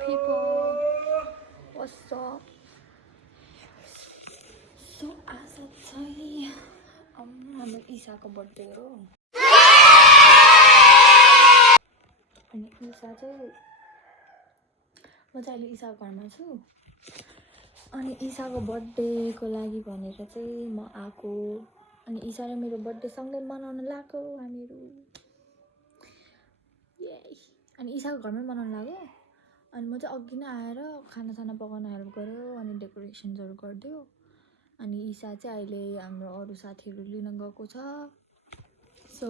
people, what's up? So आज चाहिँ हाम्रो ईसाको बर्थडे हो अनि ईसा चाहिँ म चाहिँ अहिले ईसाको घरमा छु अनि ईसाको बर्थडेको लागि भनेर चाहिँ म आएको अनि ईसा र मेरो बर्थडे सँगै मनाउन लाग्यो हामीहरू अनि ईसाको घरमै मनाउन लाग्यो अनि म चाहिँ अघि नै आएर खानासाना पकाउन हेल्प गर्यो अनि डेकोरेसन्सहरू गरिदियो अनि ईसा चाहिँ अहिले हाम्रो अरू साथीहरू लिन गएको छ सो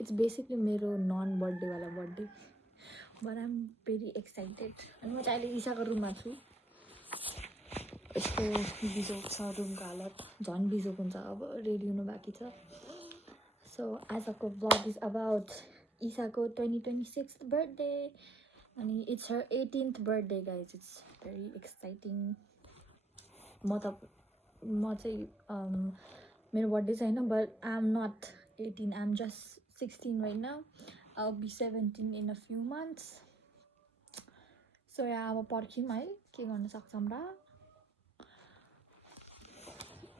इट्स बेसिकली मेरो नन बर्थडेवाला birthday but I am very excited अनि म चाहिँ अहिले ईसाको रुममा छु यस्तो बिजोक छ रुमको हालत झन् बिजोक हुन्छ अब रेडी हुनु बाँकी छ सो आजको भ्लग इज अबाउट ईसाको 2026th बर्थडे अनि it's her 18th birthday guys it's very exciting म चाहिँ मेरो बर्थडे छैन but I am not 18 I am just 16 right now I'll be 17 in a few months so yeah अब पर्खौँ है के गर्न सक्छौँ र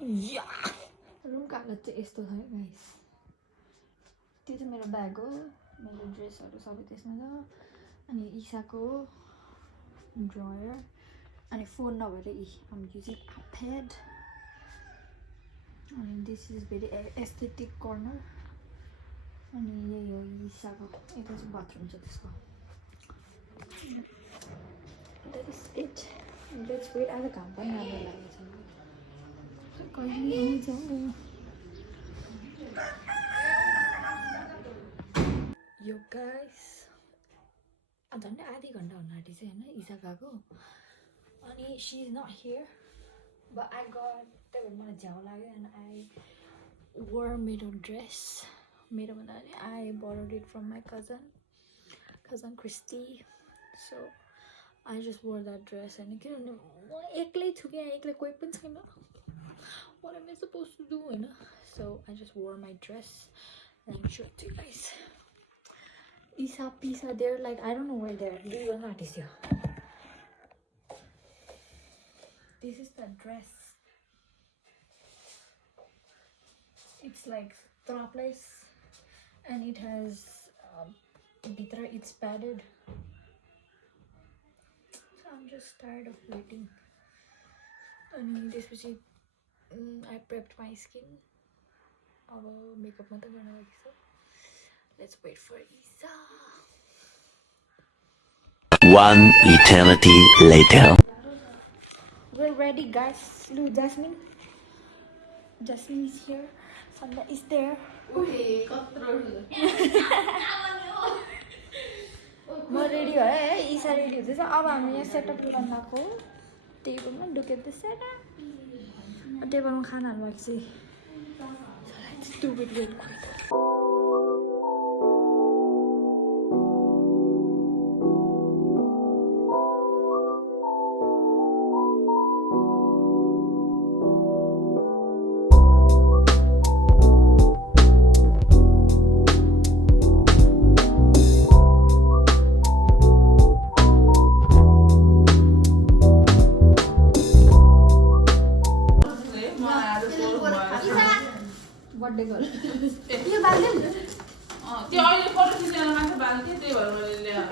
रुमको हालत चाहिँ यस्तो छ है गाइस त्यो चाहिँ मेरो ब्याग हो मेरो ड्रेसहरू सबै त्यसमा छ अनि ईसाको ड्रयर अनि फोन नभएर I'm using iPad अनि this is very aesthetic corner अनि यही हो ईसाको यता चाहिँ बाथरुम छ त्यसको that is it let's wait आज घाम पनि राम्रो लागेको छ कहिले आउँछ यो गाइस झन्डै आधी घन्टा हुन आँटेछ होइन ईसा गएको अनि she is not here but I got त्यही भएर मलाई झ्याउ लाग्यो एन्ड आई वर मेरो ड्रेस मेरो भन्दा पनि I borrowed it from my cousin Christy so I just wore that dress होइन किनभने म एक्लै छु कि एक्लै कोही पनि छैन what am I supposed to do होइन so I just wore my dress and I'm sure to you guys Isa Pisa they're like I don't know where they're legal artists here this is the dress it's like strapless and it has bitra it's padded so I'm just tired of waiting and this was it I prepped my skin अब makeup मात्रै गर्न बाँकी छ let's wait for Isa One eternity later we're ready guys look Jasmine is here Sandra is there म ready भयो है ईसा ready हुँदैछ अब हामी यहाँ सेटअप गर्न गएको टेबलमा look at the setup टेबलमा खानाहरू राख्छु let's do it real quick birthday गर्नु यो बाल्दै हुन्छ त्यो अहिले फोटो खिचेर मात्र बाल के त्यही भएर मैले ल्याएर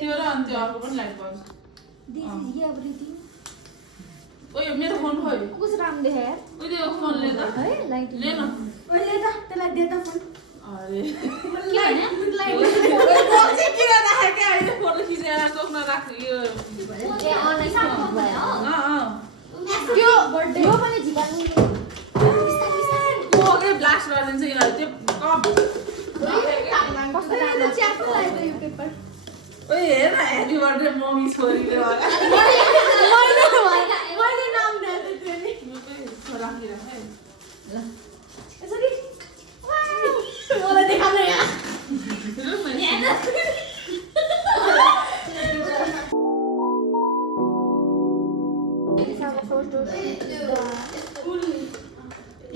त्यो र अनि त्यो अर्को पनि लाइट गर्छ दिस इज एभ्रिथिङ ओए मेरो फोन खोइ कुछ राम्रो देखे यार ओए त्यो फोन ले त है लाइट ले न ओए ले त त्यसलाई दे त फोन अरे लाइट चाहिँ किन राखे के अहिले फोटो खिचेर चोक्न राख्छु यो ए अनलाइन भयो त्यो बर्थडे यो पनि झिकाल्नु ओके ब्लास्ट गरिदिन्छ यिनीहरू त्यो कप कस्तो राम्रो च्याप्पो लाग्यो यो पेपर ओए हेर ह्यापी बर्थडे मम्मी छोरीले भने मैले नाम दिएको थियो नि राखिराख है ल यसरी मलाई देखाउन यहाँ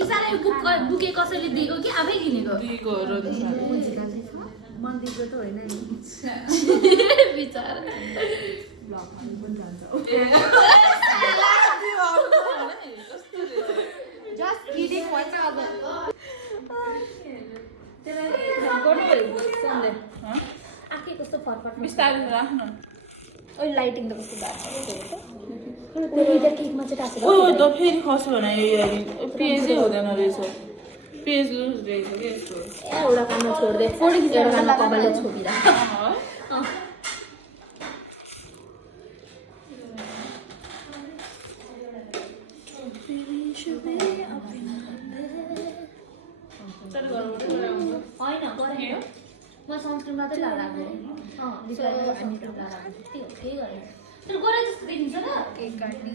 इसाले बुके कसैले दिएको कि आफै किनेको मन्दिरको त होइन नि बिचारा जस्ट किडिङ भन्छ अब आँखै कस्तो फटफट बिस्तारै राख्न ओइ लाइटिङ त कस्तो बाटो केकमा चाहिँ टाँसेको ओ त फेरि खस्यो भने पेजै हुँदैन रहेछ पेज लुज रहेछ कि यसको एउटा कानमा छोड्दै फोटो खिचेर एउटा कानमा कपालले छोपिरा होइन गरेन म सनस्क्रिन मात्रै लगाएको त्यही गरेँ तर गरे जस्तो देखिन्छ त केक काट्ने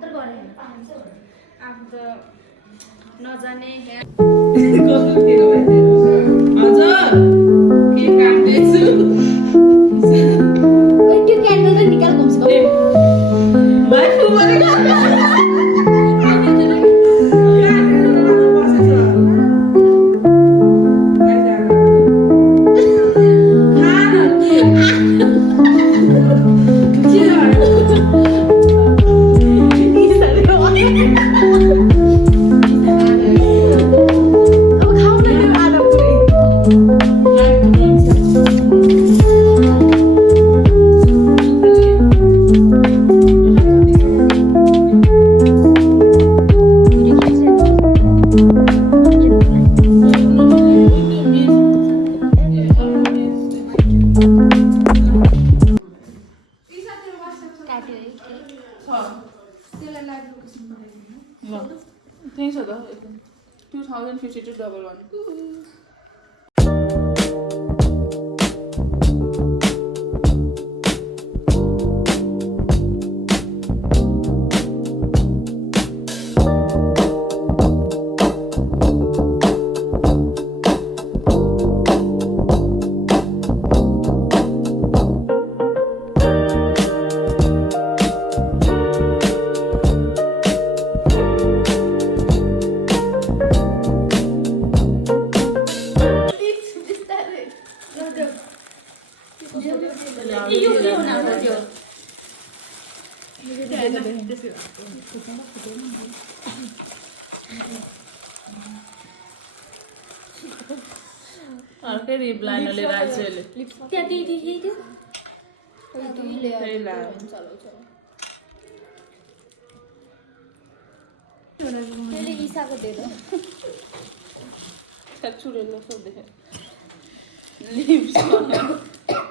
तर गरेन आफू त नजाने हजुर के काट्दैछु त्यो क्यान्डल चाहिँ निकाल कमसेकम त्यही छ त 205211 यो के हुन आउँछ त्यो अर्कै रिप लाइन लिएर आएछ यसले त्यहाँ यही थियो त्यही लायो मैले ईसाको दिएको छुरेलो सब देखे लिप्स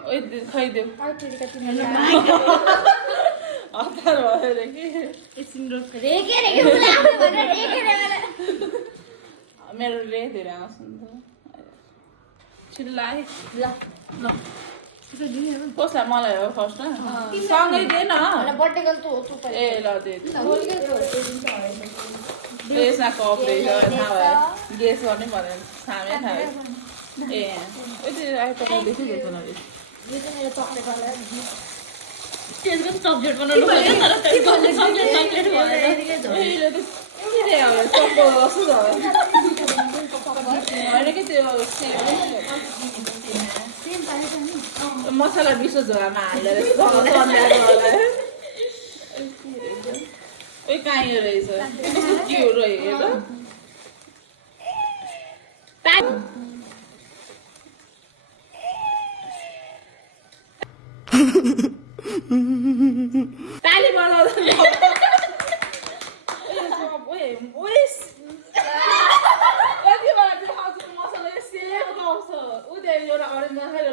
ओइ खाइदेऊ हतार भयो रे कि रेके मेरो रे धेरै आउँछ नि त छिटो लाए ल कसलाई मलाई हो फर्स्ट सँगै दे न बर्थडे गर्ल तँ हो तँ ए ल दे यसमा कप रहेछ थाहा भयो गेस गर्ने भनेर थाहा भयो ए आइटम देखिरहेको न यो चाहिँ मेरो चक्लेटवाला त्यसको चक्लेट बनाउनु पर्यो तर चक्लेट होइन कि त्यो मसला बिसो झोलामा हालेर ओइ कहाँ यो रहेछ के हो रहेछ ताली बजाउँदा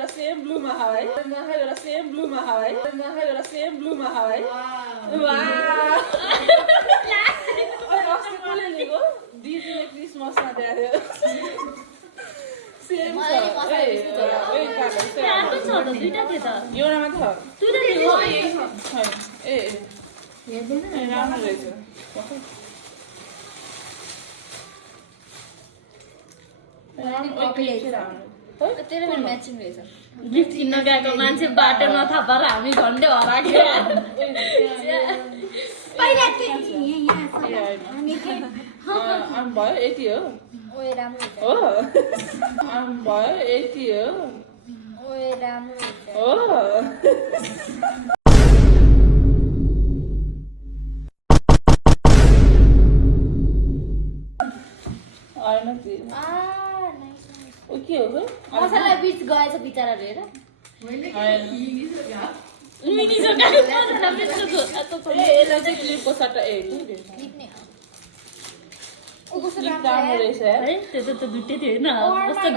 सेम ब्लूमा है सेम ब्लूमा है दिदीले क्रिसमसमा दिएको सेम एउटामा छ ए राम्रो रहेछ तेरो मेरो म्याचिङ रहेछ गिफ्ट किन्न गएको मान्छे बाटो नथापार हामी घन्टे हराएको अनि भयो यति हो ओए राम्रो हो अनि भयो यति हो ओए राम्रो हो होइन त्यो ओ के हो मसला बिच गएछ बिचारा हेर यसलाई चाहिँ क्लिपको सट्टा लिप्ने ओ कस्तो राम्रो राम्रो रहेछ है त्यो त दुइटै थियो हैन कस्तो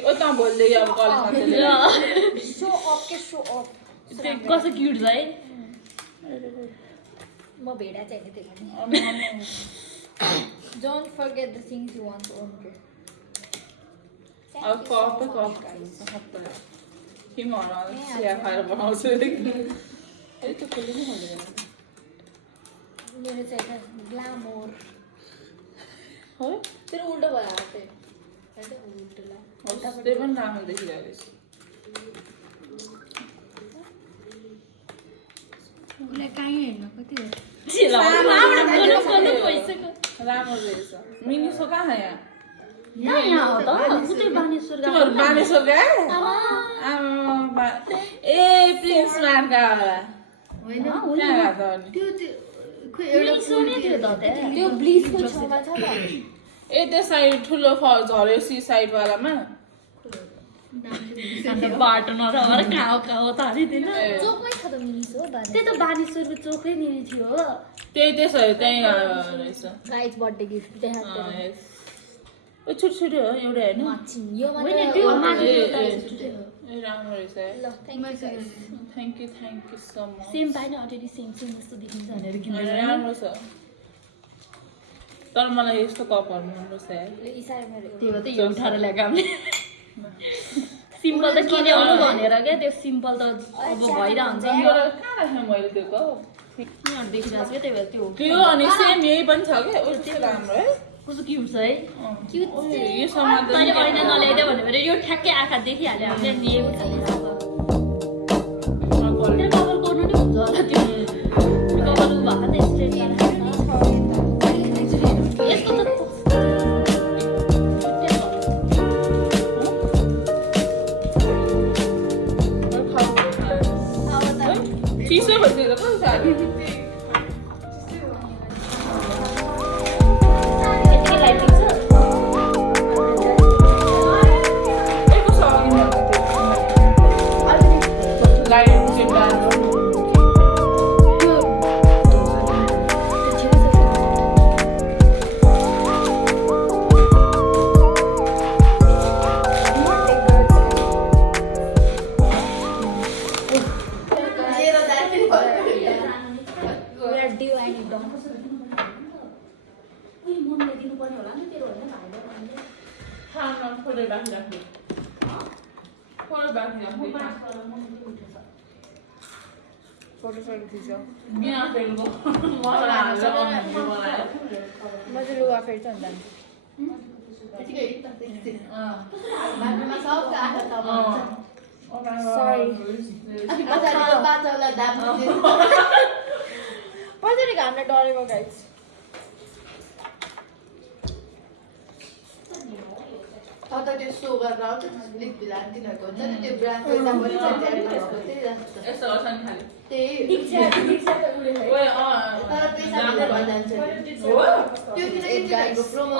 ओ त बोल्दै अब कलेजमा शो अफ के शो अफ कस्तो क्यूट छ है म भेडा चाहिँ हैन त्यो पनि don't forget the things you want to own अब कप हिमहरा चिया खाएर बनाउँछु है त्यो खोल्नु नि हुँदैन मेरो चाहिँ ग्ल्यामर हो तेरो उल्टो भयो त्यही उल्टोलाई त्यही पनि राम्रो देखिरहेको उसलाई काहीँ हेर्न कति हो राम्रो रहेछ मिनिसो कहाँ छ यहाँ यहाँ हो त उतै बानेश्वर तिमीहरू बानेश्वर गए ए प्रिन्स मार्का होइन कहाँ गएको त अनि त्यो खोइ एउटा सोने थियो त त्यहाँ त्यो ब्लिचको छेउमा छ त ए त्यो साइड ठुलो झऱ्यो सी साइडवालामा बाटो नभएर कहाँ हो तारी थिएन चोकमै छ त मिनिस हो बारे त्यही त बानेश्वरको चोकै नि थियो त्यही त्यसो त्यहीँ रहेछ गाइज बर्थडे गिफ्ट त्यहाँ ओ छोटो छोटो हो एउटा होइन माछिन यो होइन मात्र त्यो माथि ए राम्रो रहेछ ल thank you thank you so much same पाएन अलरेडी सेम जस्तो देखिन्छ भनेर किनेर राम्रो छ तर मलाई यस्तो कपहरू मनपर्छ यार इसाई मेरो त्यो त यो उठाएर ल्याएको हामीले सिम्पल त किन्याउनु भनेर क्या त्यो सिम्पल त अब भइरहन्छ नि कहाँ राख्नु मैले त्यो कप यिनीहरू देखिरहेको छ क्या त्यही भएर त्यो त्यो अनि सेम यही पनि छ क्या ओ त्यो राम्रो है कस्तो क्युट छ है क्युट यो समाज मैले होइन नल्याइदियो भने यो ठ्याक्कै आँखा देखिहाल्यो हामीले नि यही कपाल कोर्नु नि हुन्छ होला त्यो कपाल भएको त स्ट्रेट यसको त चिसो भइसक्यो कस्तो साडी यतिकै लाइटिङ छ म चाहिँ लुगा फेर्छ नि पछाडि घामले डरेको गाइस त्यो सो गरेर आउँछ लिप भिलान तिनीहरूको हुन्छ नि त्यो ब्रान्डको यता पनि छ त्यही तर पैसा मात्रै भइजान्छ त्यो किनकि तिनीहरूको प्रोमो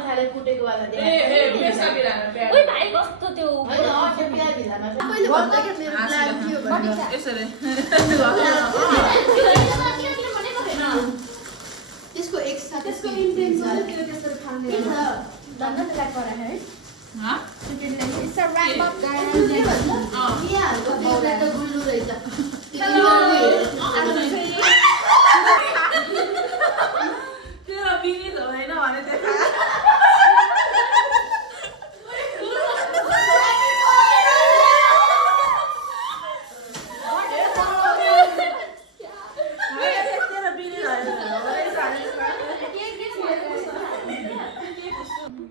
थाले कुटेको वाला ओइ भाइ कस्तो त्यो होइन त्यो बिहा भिलामा मैले भन्दाखेरि मेरो प्लान थियो भने त्यसको एक्स्ट्रा त्यसको इन्टेन्सन त्यो त्यसरी फाल्ने धन्दा त्यसलाई गराए है It's a wrap up, guys. यहाँहरूको देउरा त गुल्लु रहेछ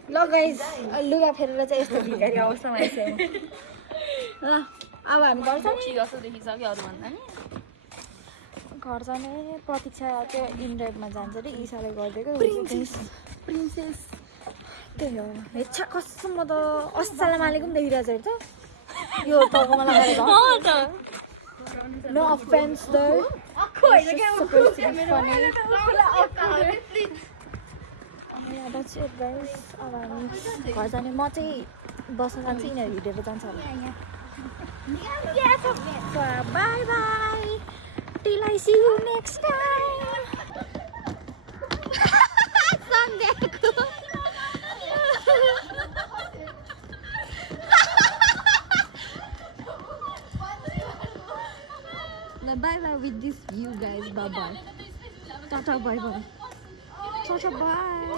ल गाइस लुगा फेरेर चाहिँ यस्तो भिखारी अवस्थामा आइसक्यो ल अब हामी गर्छौँ जस्तो देखिसक्यो अरूभन्दा नि घर जाने प्रतीक्षा चाहिँ इन्ड्राइभमा जान्छ अरे ईसाले गरिदिएको प्रिन्सेस त्यही हो हेच्छा कसम म त अस्सलाम वालेकुम देखिरहेको छु त यो टाउकोमा लगाएर no offence the that's it guys अब हामी घर जाने म चाहिँ बस्न जान्छु यिनीहरू हिँडेर जान्छ होला by by till I see you next time bye bye with this view guys bye bye tata bye bye tata bye